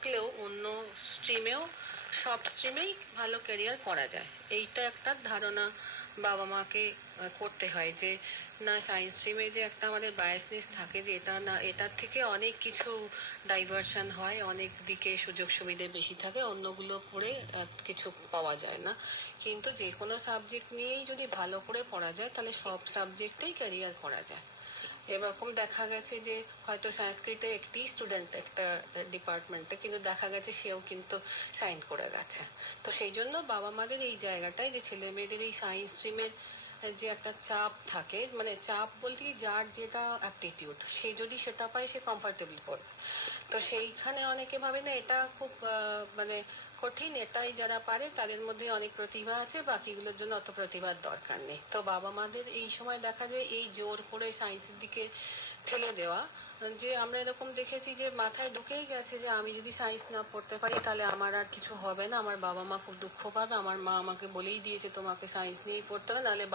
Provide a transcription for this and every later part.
থাকলেও অন্য স্ট্রিমেও সব স্ট্রিমেই ভালো ক্যারিয়ার করা যায়, এইটা একটা ধারণা বাবা মাকে করতে হয় যে না, সায়েন্স স্ট্রিমে যে একটা আমাদের বায়াসনেস থাকে যে এটা না, এটার থেকে অনেক কিছু ডাইভার্সন হয়, অনেক দিকে সুযোগ সুবিধে বেশি থাকে, অন্যগুলো পড়ে কিছু পাওয়া যায় না। কিন্তু যে কোনো সাবজেক্ট নিয়েই যদি ভালো করে পড়া যায় তাহলে সব সাবজেক্টেই ক্যারিয়ার করা যায়। এরকম দেখা গেছে যে হয়তো সংস্কৃতে একটি স্টুডেন্ট একটা ডিপার্টমেন্টে, কিন্তু দেখা গেছে সেও কিন্তু সাইন করে গেছে। তো সেই জন্য বাবা মাদের এই জায়গাটায় যে ছেলে মেয়েদের এই সায়েন্স স্ট্রিমের যে একটা চাপ থাকে, মানে চাপ বলতে যার যেটা অ্যাপটিটিউড, সে যদি সেটা পায় সে কমফর্টেবল করবে। তো সেইখানে অনেকে ভাবে না এটা খুব মানে কঠিন, এটাই যারা পারে তাদের মধ্যে অনেক প্রতিভা আছে, বাকিগুলোর জন্য অত প্রতিভার দরকার নেই। তো বাবা মাদের এই সময় দেখা যায় এই জোর করে সায়েন্সের দিকে ঠেলে দেওয়া, যে আমরা এরকম দেখেছি যে মাথায় ঢুকেই গেছে যে আমি যদি সায়েন্স না পড়তে পারি তাহলে আমার আর কিছু হবে না, আমার বাবা মা খুব দুঃখ পাবে, আমার মা আমাকে বলেই দিয়েছে তোমাকে সায়েন্স নিয়েই পড়তে হবে, নাহলে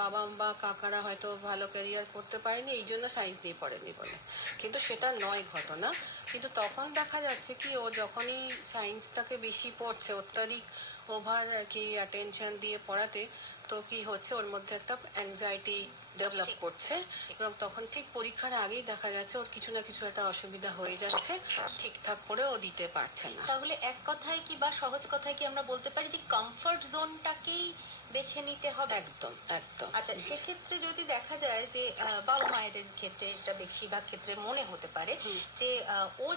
বাবা বা কাকারা হয়তো ভালো ক্যারিয়ার করতে পারেনি এই জন্য সায়েন্স নিয়ে পড়েনি বলে। কিন্তু সেটা নয় ঘটনা। কিন্তু তখন দেখা যাচ্ছে কি ও যখনই সায়েন্সটাকে বেশি পড়ছে, অত্যাধিক ওভার কি অ্যাটেনশন দিয়ে পড়াতে, তো কি হচ্ছে ওর মধ্যে একটা অ্যাংজাইটি ডেভেলপ করছে, এবং তখন ঠিক পরীক্ষার আগেই দেখা যাচ্ছে ওর কিছু না কিছু একটা অসুবিধা হয়ে যাচ্ছে, ঠিকঠাক করে ও দিতে পারছে না। তাহলে এক কথায় কি বা সহজ কথায় কি আমরা বলতে পারি যে কমফর্ট জোনটাকেই বেছে নিতে হবে? একদম একদম। আচ্ছা, সেক্ষেত্রে যদি দেখা যায় যে বাবা মায়েদের ক্ষেত্রে এটা বেশিরভাগ ক্ষেত্রে মনে হতে পারে যে ওর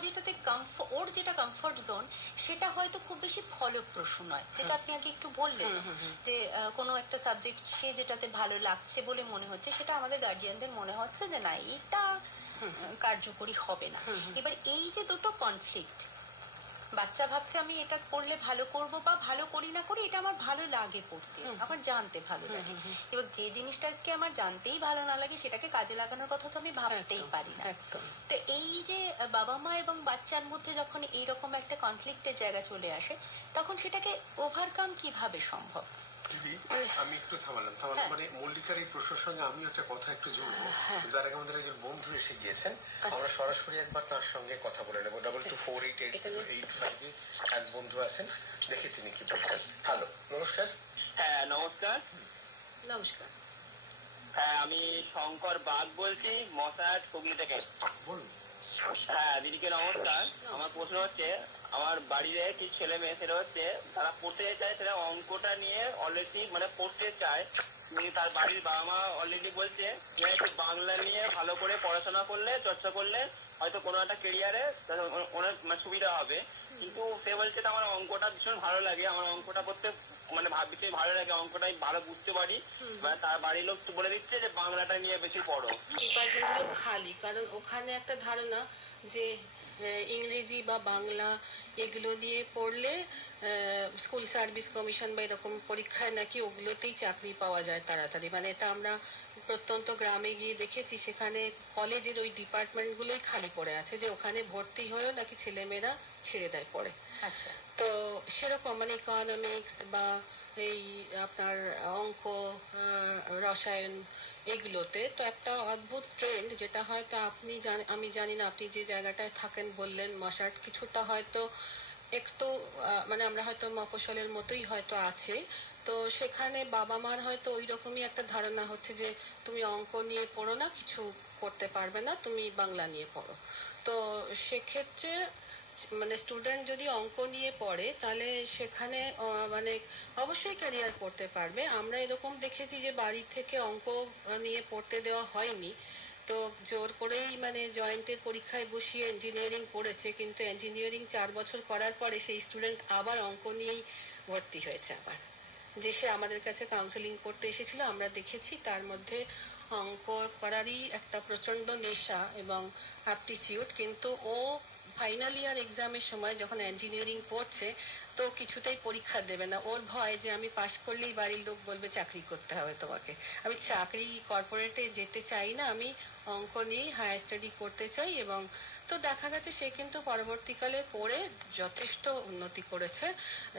যেটা কমফর্ট জোন সেটা হয়তো খুব বেশি ফলপ্রসূ নয়, যেটা আপনি আগে একটু বললেন যে কোনো একটা সাবজেক্ট সে যেটাতে ভালো লাগছে বলে মনে হচ্ছে, সেটা আমাদের গার্জিয়ানদের মনে হচ্ছে যে না, এটা কার্যকরী হবে না। এবার এই যে দুটো কনফ্লিক্ট, বাচ্চা ভাবছে আমি এটা করলে ভালো করব বা ভালো করি না করি, এটা আমার ভালো লাগে পড়তে, আমার জানতে ভালো লাগে, এবার যে জিনিসটাকে আমার জানতেই ভালো না লাগে সেটাকে কাজে লাগানোর কথা তো আমি ভাবতেই পারি না। তো এই যে বাবা মা এবং বাচ্চার মধ্যে যখন এইরকম একটা কনফ্লিক্টের জায়গা চলে আসে, তখন সেটাকে ওভারকাম কিভাবে সম্ভব? আমি একটু থামালাম মানে মল্লিকার এই প্রশ্নের সঙ্গে আমি একটা কথা একটু জুড়বো, কিন্তু আগে আমাদের একজন বন্ধু এসে গিয়েছেন, আমরা সরাসরি একবার তার সঙ্গে কথা বলে নেবো। 22488885 এক বন্ধু আছেন, দেখি তিনি কি বলছেন। হ্যালো, নমস্কার। হ্যাঁ নমস্কার। নমস্কার। হ্যাঁ, আমি শঙ্কর বাগ বলছি, মশাট হুগলি থেকে। বলুন। হ্যাঁ দিদিকে নমস্কার। আমার প্রশ্ন হচ্ছে, আমার বাড়িতে কিছু ছেলে মেয়ে, সেটা হচ্ছে তারা পড়তে চায়, সেটা অঙ্কটা নিয়ে অলরেডি মানে পড়তে চায়, কিন্তু তার বাড়ির বাবা মা অলরেডি বলছে যে একটু বাংলা নিয়ে ভালো করে পড়াশোনা করলে, চর্চা করলে হয়তো কোনো একটা কেরিয়ারে অনেক সুবিধা হবে। কিন্তু সে বলছে আমার অঙ্কটা ভীষণ ভালো লাগে, আমার অঙ্কটা করতে মানে ভাবতে ভালো লাগে, অঙ্কটাই ভালো বুঝতে পারি, তার বাড়ির লোক বলে দিচ্ছে যে বাংলাটা নিয়ে বেশি পড়ো। ডিপার্টমেন্টগুলো খালি, কারণ ওখানে একটা ধারণা যে ইংরেজি বা বাংলা এগুলো নিয়ে পড়লে স্কুল সার্ভিস কমিশন বা এরকম পরীক্ষায় নাকি ওগুলোতেই চাকরি পাওয়া যায় তাড়াতাড়ি। মানে এটা আমরা প্রত্যন্ত গ্রামে গিয়ে দেখেছি, সেখানে কলেজের ওই ডিপার্টমেন্টগুলোই খালি পড়ে আছে, যে ওখানে ভর্তি হয়েও নাকি ছেলেমেয়েরা ছেড়ে দেয় পড়ে। আচ্ছা, তো সেরকম মানে ইকোনমিক্স বা এই আপনার অঙ্ক, রসায়ন, এগুলোতে তো একটা অদ্ভুত ট্রেন্ড, যেটা হয়তো আপনি আমি জানি না আপনি যে জায়গাটায় থাকেন বললেন মশাট, কিছুটা হয়তো একটু মানে আমরা হয়তো মফস্বলের মতোই হয়তো আছে। তো সেখানে বাবা মার হয়তো ওই রকমই একটা ধারণা হচ্ছে যে তুমি অঙ্ক নিয়ে পড়ো না, কিছু করতে পারবে না, তুমি বাংলা নিয়ে পড়ো। তো সেক্ষেত্রে মানে স্টুডেন্ট যদি অঙ্ক নিয়ে পড়ে তাহলে সেখানে মানে অবশ্যই ক্যারিয়ার করতে পারবে। আমরা এরকম দেখেছি যে বাড়ি থেকে অঙ্ক নিয়ে পড়তে দেওয়া হয়নি, তো জোর করেই মানে জয়েন্টের পরীক্ষায় বসিয়ে ইঞ্জিনিয়ারিং পড়েছে, কিন্তু ইঞ্জিনিয়ারিং 4 বছর করার পরে সেই স্টুডেন্ট আবার অঙ্ক নিয়েই ভর্তি হয়েছে। আবার যে সে আমাদের কাছে কাউন্সেলিং করতে এসেছিল, আমরা দেখেছি তার মধ্যে অঙ্ক করারই একটা প্রচন্ড নেশা এবং অ্যাপটিটিউড, কিন্তু ও ফাইনাল ইয়ার এক্সামের সময় যখন ইঞ্জিনিয়ারিং পড়ছে তো কিছুতেই পরীক্ষা দেবে না, ওর ভয় যে আমি পাশ করলেই বাড়ির লোক বলবে চাকরি করতে হবে তোমাকে, আমি চাকরি কর্পোরেটে যেতে চাই না, আমি অঙ্ক নিয়েই হায়ার স্টাডি করতে চাই। এবং তো দেখা গেছে সে কিন্তু পরবর্তীকালে পড়ে যথেষ্ট উন্নতি করেছে।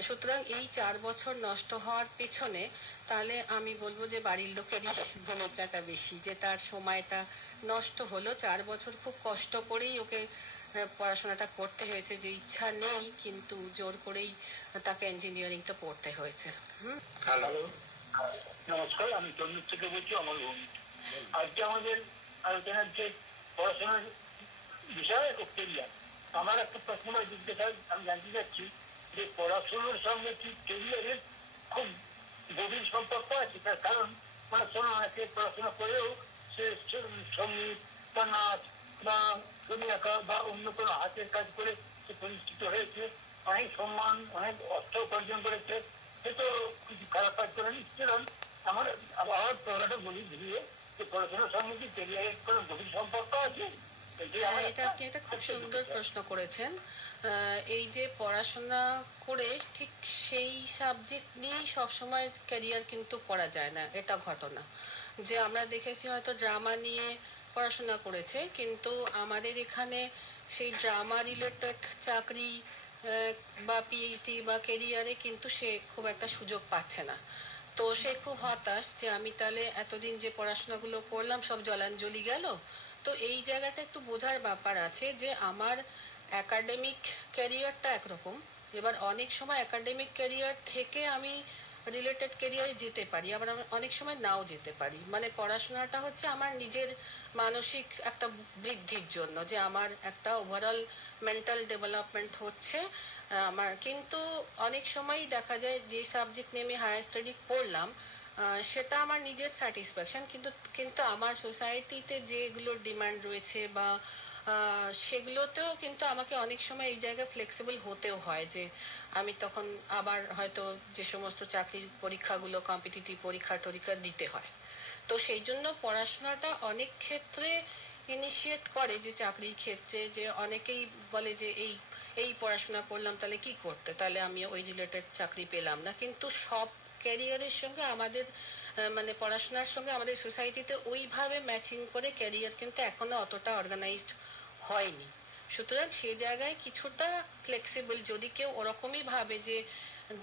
সুতরাং এই 4 বছর নষ্ট হওয়ার পেছনে তাহলে আমি বলবো যে বাড়ির লোকেরই ভূমিকাটা বেশি, যে তার সময়টা নষ্ট হলো। 4 বছর খুব কষ্ট করেই ওকে পড়াশোনাটা করতে হয়েছে, যে ইচ্ছা নেই কিন্তু জোর করেই তাকে ইঞ্জিনিয়ারিংটা পড়তে হয়েছে। হ্যালো, নমস্কার, আমি তন্মুখ থেকে বলছি অমরভূমি। আজকে আমাদের আলোচনার যে পড়াশোনার বিষয় ও কেরিয়ার, আমার একটা প্রশ্ন বা জিজ্ঞাসা আমি জানতে চাচ্ছি যে পড়াশোনার সঙ্গে কি কেরিয়ারের খুব গভীর সম্পর্ক আছে? তার কারণ মানে শোনা অনেকে পড়াশোনা করেও সে সঙ্গীত বা নাচ বা ছবি আঁকা বা অন্য কোনো হাতের কাজ করে সে প্রতিষ্ঠিত হয়েছে, অনেক সম্মান অনেক অর্থ উপার্জন করেছে, সে তো কিছু খারাপ কাজ করে নিচ্ছে। আমার আবার পড়াটা বলি ধীরে যে পড়াশোনার সঙ্গে কি কেরিয়ারের কোনো গভীর সম্পর্ক আছে? এটা আপনি একটা খুব সুন্দর প্রশ্ন করেছেন। এই যে পড়াশোনা করে ঠিক সেই সাবজেক্ট নিয়েই সবসময় ক্যারিয়ার কিন্তু করা যায় না, এটা ঘটনা। যে আমরা দেখেছি হয়তো ড্রামা নিয়ে পড়াশোনা করেছে, কিন্তু আমাদের এখানে সেই ড্রামা রিলেটেড চাকরি বা পিএইচডি বা কেরিয়ারে কিন্তু সে খুব একটা সুযোগ পাচ্ছে না। তো সে খুব হতাশ যে আমি তাহলে এতদিন যে পড়াশোনাগুলো করলাম সব জলাঞ্জলি গেল। তো এই জায়গাটা একটু বোঝার ব্যাপার আছে যে আমার একাডেমিক ক্যারিয়ারটা একরকম, এবার অনেক সময় একাডেমিক ক্যারিয়ার থেকে আমি রিলেটেড ক্যারিয়ারে যেতে পারি, আবার অনেক সময় নাও যেতে পারি। মানে পড়াশোনাটা হচ্ছে আমার নিজের মানসিক একটা বৃদ্ধির জন্য, যে আমার একটা ওভারঅল মেন্টাল ডেভেলপমেন্ট হচ্ছে আমার। কিন্তু অনেক সময়ই দেখা যায় যে সাবজেক্ট নিয়ে আমি হায়ার স্টাডি করলাম সেটা আমার নিজের স্যাটিসফ্যাকশন, কিন্তু কিন্তু আমার সোসাইটিতে যেগুলোর ডিমান্ড রয়েছে বা সেগুলোতেও কিন্তু আমাকে অনেক সময় এই জায়গায় ফ্লেক্সিবল হতেও হয়, যে আমি তখন আবার হয়তো যে সমস্ত চাকরির পরীক্ষাগুলো কম্পিটিটিভ পরীক্ষা টরীক্ষা দিতে হয়। তো সেই জন্য পড়াশোনাটা অনেক ক্ষেত্রে ইনিশিয়েট করে, যে চাকরির ক্ষেত্রে যে অনেকেই বলে যে এই এই পড়াশোনা করলাম তাহলে কি করতে, তাহলে আমি ওই রিলেটেড চাকরি পেলাম না। কিন্তু সব ক্যারিয়ারের সঙ্গে আমাদের মানে পড়াশোনার সঙ্গে আমাদের সোসাইটিতে ওইভাবে ম্যাচিং করে ক্যারিয়ার কিন্তু এখনো অতটা অর্গানাইজড হয়নি। সুতরাং সে জায়গায় কিছুটা ফ্লেক্সিবল, যদি কেউ ওরকমই ভাবে যে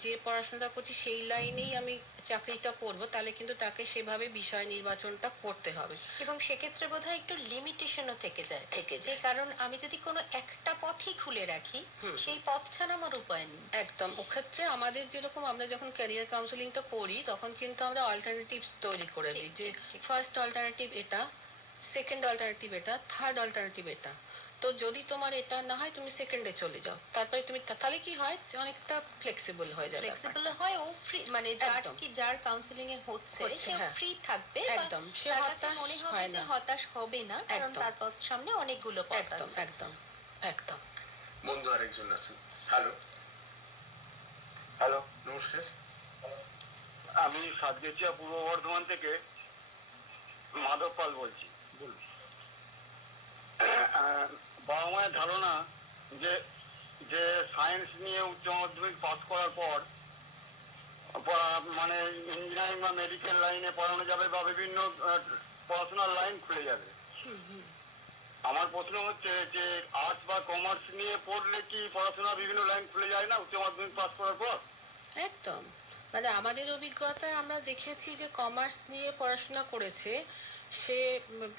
যে পড়াশোনাটা করছি সেই লাইনেই আমি চাকরিটা করব, তাহলে কিন্তু তাকে সেভাবে বিষয় নির্বাচনটা করতে হবে। এবং সেক্ষেত্রে বোধহয় একটু লিমিটেশনও থেকে যায়, যে কারণ আমি যদি কোনো একটা পথই খুলে রাখি সেই পথ ছাড়া আমার উপায় নেই। একদম। ওক্ষেত্রে আমাদের যেরকম আমরা যখন ক্যারিয়ার কাউন্সিলিংটা করি তখন কিন্তু আমরা অল্টারনেটিভস তৈরি করে দিই, যে ফার্স্ট অল্টারনেটিভ এটা, সেকেন্ড অল্টারনেটিভ এটা, থার্ড অল্টারনেটিভ এটা। তো যদি তোমার এটা না হয় তুমি সেকেন্ডে চলে যাও, তারপরে তুমি তাহলে কি হয় অনেকটা ফ্লেক্সিবল হয়ে যাবে। ফ্লেক্সিবল হয় ও ফ্রি, মানে যার কাউন্সিলিং এ হচ্ছে সে ফ্রি থাকবে, একদম। সে হতাশ মনে হবে হয় যে না, হতাশ হবে না, কারণ তার সামনে অনেকগুলো পথ আছে। একদম একদম একদম। বন্ধু আরেকজন আছেন। হ্যালো, হ্যালো, নমস্কার। আমি সাতগেছিয়া পূর্ব বর্ধমান থেকে মাধব পাল বলছি। বলুন। বাবা মায়ের ধারণা যে যে সায়েন্স নিয়ে উচ্চ মাধ্যমিক পাস করার পর মানে ইঞ্জিনিয়ারিং বা মেডিকেল লাইনে পড়ানো যাবে বা বিভিন্ন পড়াশোনার লাইন খুলে যাবে। আমার প্রশ্ন হচ্ছে যে আর্টস বা কমার্স নিয়ে পড়লে কি পড়াশোনার বিভিন্ন লাইন খুলে যায় না উচ্চ মাধ্যমিক পাস করার পর? একদম। মানে আমাদের অভিজ্ঞতায় আমরা দেখেছি যে কমার্স নিয়ে পড়াশোনা করেছে সে,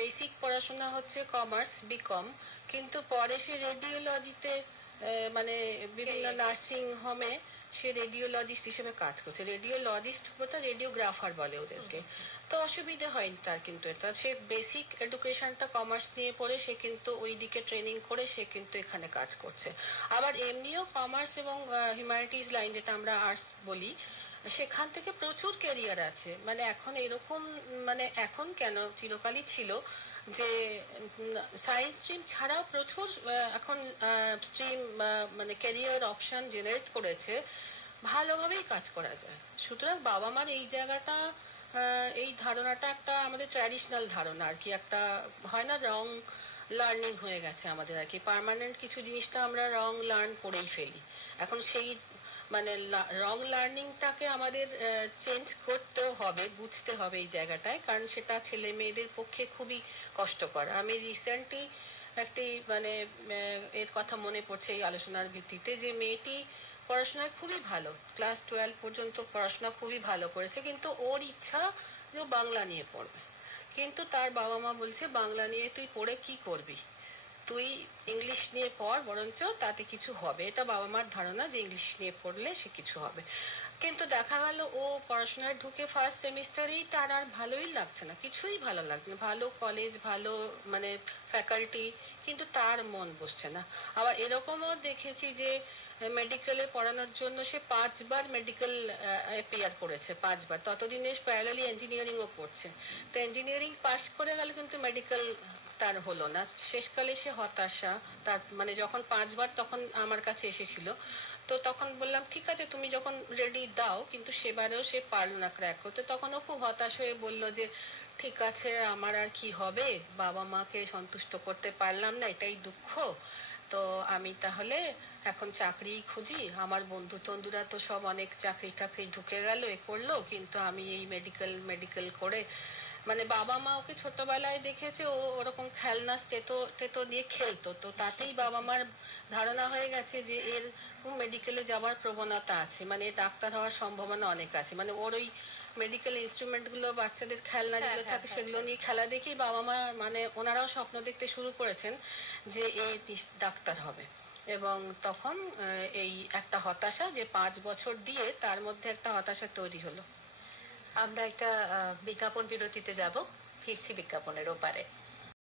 বেসিক পড়াশোনা হচ্ছে কমার্স বিকম, কিন্তু পরে সে রেডিওলজিতে মানে বিভিন্ন নার্সিং হোমে সে রেডিওলজিস্ট হিসেবে কাজ করছে। রেডিওলজিস্ট বলতে রেডিওগ্রাফার বলে ওদেরকে। তো অসুবিধে হয়নি তার, কিন্তু এটা সে বেসিক এডুকেশনটা কমার্স নিয়ে পড়ে সে কিন্তু ওই দিকে ট্রেনিং করে সে কিন্তু এখানে কাজ করছে। আবার এমনিও কমার্স এবং হিউম্যানিটিজ লাইন যেটা আমরা আর্টস বলি, সেখান থেকে প্রচুর ক্যারিয়ার আছে। মানে এখন এরকম, মানে এখন কেন চিরকালই ছিল যে সায়েন্স স্ট্রিম ছাড়াও প্রচুর এখন স্ট্রিম মানে ক্যারিয়ার অপশন জেনারেট করেছে, ভালোভাবেই কাজ করা যায়। সুতরাং বাবা মার এই জায়গাটা, এই ধারণাটা একটা আমাদের ট্র্যাডিশনাল ধারণা আর কি, একটা হয় না রং লার্নিং হয়ে গেছে আমাদের আর কি, পার্মানেন্ট কিছু জিনিসটা আমরা রং লার্ন করেই ফেলি। এখন সেই মানে রং লার্নিংটাকে আমাদের চেঞ্জ করতেও হবে, বুঝতে হবে এই জায়গাটায়, কারণ সেটা ছেলে মেয়েদের পক্ষে খুবই কষ্টকর। আমি রিসেন্টলি একটি মানে এর কথা মনে পড়ছে এই আলোচনার ভিত্তিতে, যে মেয়েটি পড়াশোনায় খুবই ভালো, ক্লাস 12 পর্যন্ত পড়াশোনা খুবই ভালো করেছে, কিন্তু ওর ইচ্ছা যে বাংলা নিয়ে পড়বে। কিন্তু তার বাবা মা বলছে বাংলা নিয়ে তুই পড়ে কি করবি। তুই ইংলিশ নিয়ে পড়, বরঞ্চ তাতে কিছু হবে। এটা বাবা মার ধারণা যে ইংলিশ নিয়ে পড়লে সে কিছু হবে। কিন্তু দেখা গেল ও পড়াশোনায় ঢুকে ফার্স্ট সেমিস্টারেই তার আর ভালোই লাগছে না, কিছুই ভালো লাগছে না। ভালো কলেজ, ভালো মানে ফ্যাকাল্টি, কিন্তু তার মন বসছে না। আবার এরকমও দেখেছি যে মেডিকেলে পড়ানোর জন্য সে 5বার মেডিকেল অ্যাপিয়ার করেছে, 5বার। ততদিনে প্যারালালি ইঞ্জিনিয়ারিংও করছে। তো ইঞ্জিনিয়ারিং পাশ করে গেল, কিন্তু মেডিকেল তার হলো না। শেষকালে সে হতাশা, তার মানে যখন 5বার তখন আমার কাছে এসেছিল, তো তখন বললাম ঠিক আছে তুমি যখন রেডি দাও, কিন্তু সেবারেও সে পারল না ক্র্যাক করতে। তখন ও খুব হতাশ হয়ে বলল যে ঠিক আছে আমার আর কি হবে, বাবা মাকে সন্তুষ্ট করতে পারলাম না, এটাই দুঃখ। তো আমি তাহলে এখন চাকরি খুঁজি। আমার বন্ধু টন্ধুরা তো সব অনেক চাকরি টাকরি ঢুকে গেল, এ করলো, কিন্তু আমি এই মেডিকেল করে, মানে বাবা মা ওকে ছোটবেলায় দেখেছে ও ওরকম খেলনা টেতো টেতো দিয়ে খেলতো, তো তাতেই বাবা মার ধারণা হয়ে গেছে যে এর মেডিকেলে যাওয়ার প্রবণতা আছে, মানে ডাক্তার হওয়ার সম্ভাবনা অনেক আছে। মানে ওর ওই মেডিকেল ইনস্ট্রুমেন্ট গুলো, বাচ্চাদের খেলনা যেগুলো থাকে সেগুলো নিয়ে খেলা দেখেই বাবা মা মানে ওনারাও স্বপ্ন দেখতে শুরু করেছেন যে এ ডাক্তার হবে। এবং তখন এই একটা হতাশা, যে 5 বছর দিয়ে তার মধ্যে একটা হতাশা তৈরি হলো। আমরা একটা বিজ্ঞাপন বিরতিতে যাব, ফিরছি বিজ্ঞাপনের ওপারে।